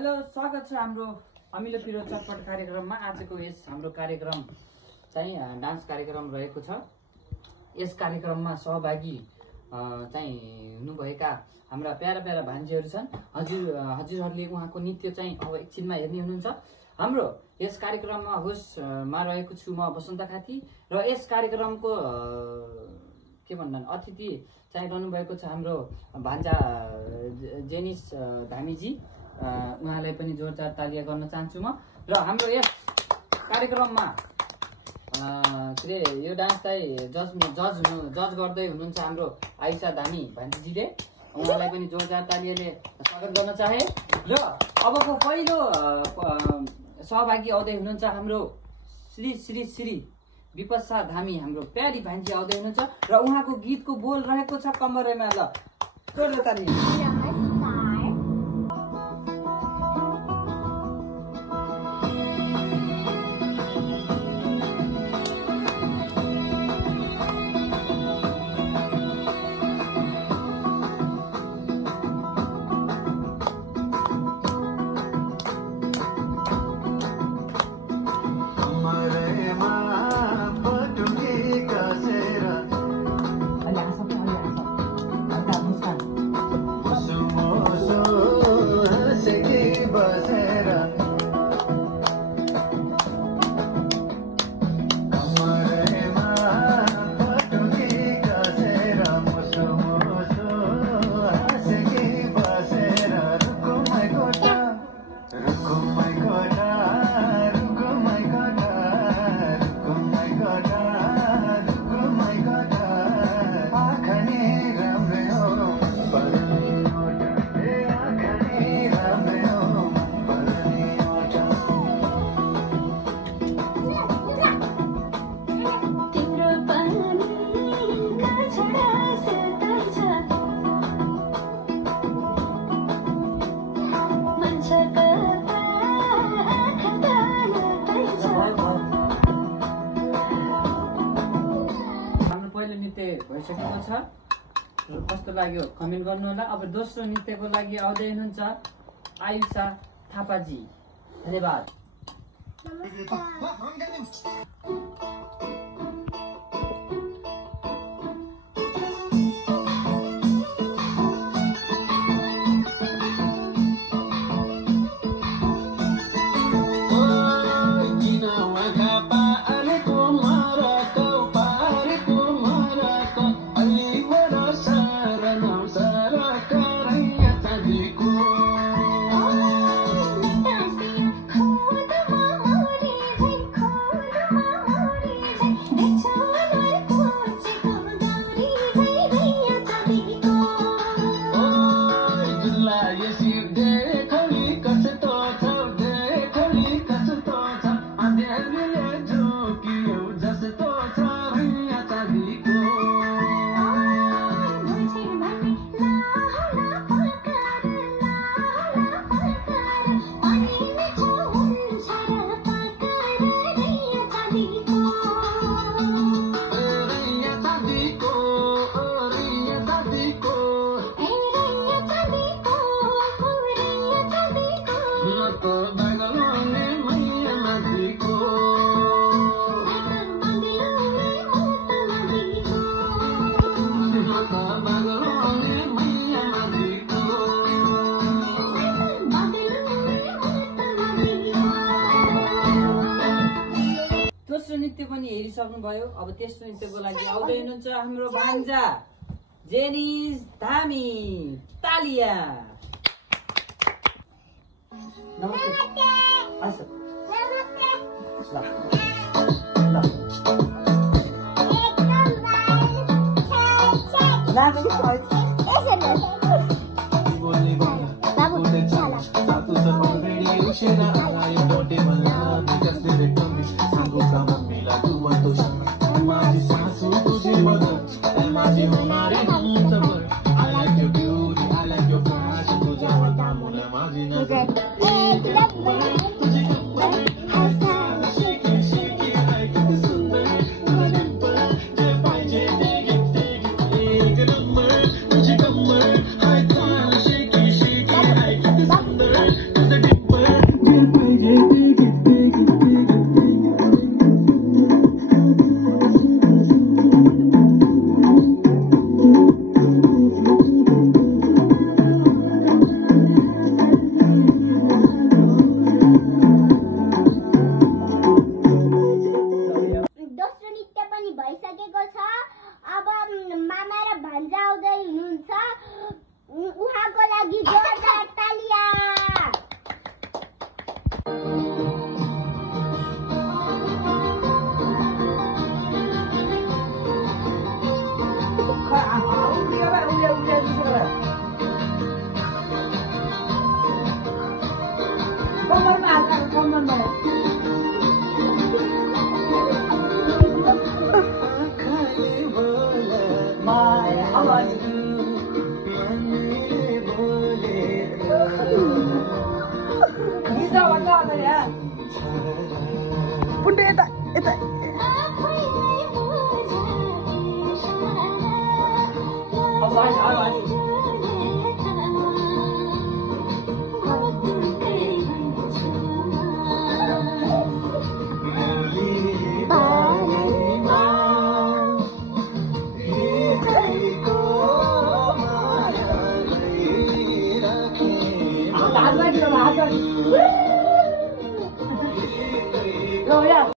Hello, स्वागत छ हाम्रो अमिलो पिरो चटपट कार्यक्रममा। आजको यस हाम्रो कार्यक्रम चाहिँ डान्स कार्यक्रम रहेको छ। यस कार्यक्रममा सहभागी चाहिँ हुनुभएका हाम्रा प्यारा प्यारा भान्जीहरू छन्। हजुरहरूले उहाँको नृत्य चाहिँ अब एकछिनमा हेर्ने हुनुहुन्छ। हाम्रो यस कार्यक्रममा होस्टमा रहेको छु म बसन्त खाती र यस कार्यक्रमको के भन्नु अतिथि चाहिँ रहनुभएको छ हाम्रो भान्जा जेनिस धामीजी। उहाँलाई पनि जोरदार तालिया गर्न चाहन्छु म। र हाम्रो यस कार्यक्रममा यो डान्सलाई जज गर्दै हुनुहुन्छ हाम्रो आइसा धामी भान्जीजीले। उहाँलाई पनि जोरदार तालियाले स्वागत गर्न चाहे। र अबको पहिलो सहभागी आउँदै हुनुहुन्छ हाम्रो श्री श्री श्री विपस्सा धामी, हाम्रो प्यारी भान्जी आउँदै हुनुहुन्छ र उहाँको गीतको बोल रहेको छ कम्मरेमा। ल जोरदार ताली। भइसकेको छ। कस्तो लाग्यो कमेन्ट गर्नु होला। अब दोस्रो नृत्यको लागि आउँदै हुनुहुन्छ आयुषा थापाजी। धन्यवाद। नृत्य पनि हेरिसक्नुभयो। अब तेस्रो नृत्यको लागि आउँदै हुनुहुन्छ हाम्रो भान्जा जेनिस धामी। तालिया। The पुण्य यता यता हात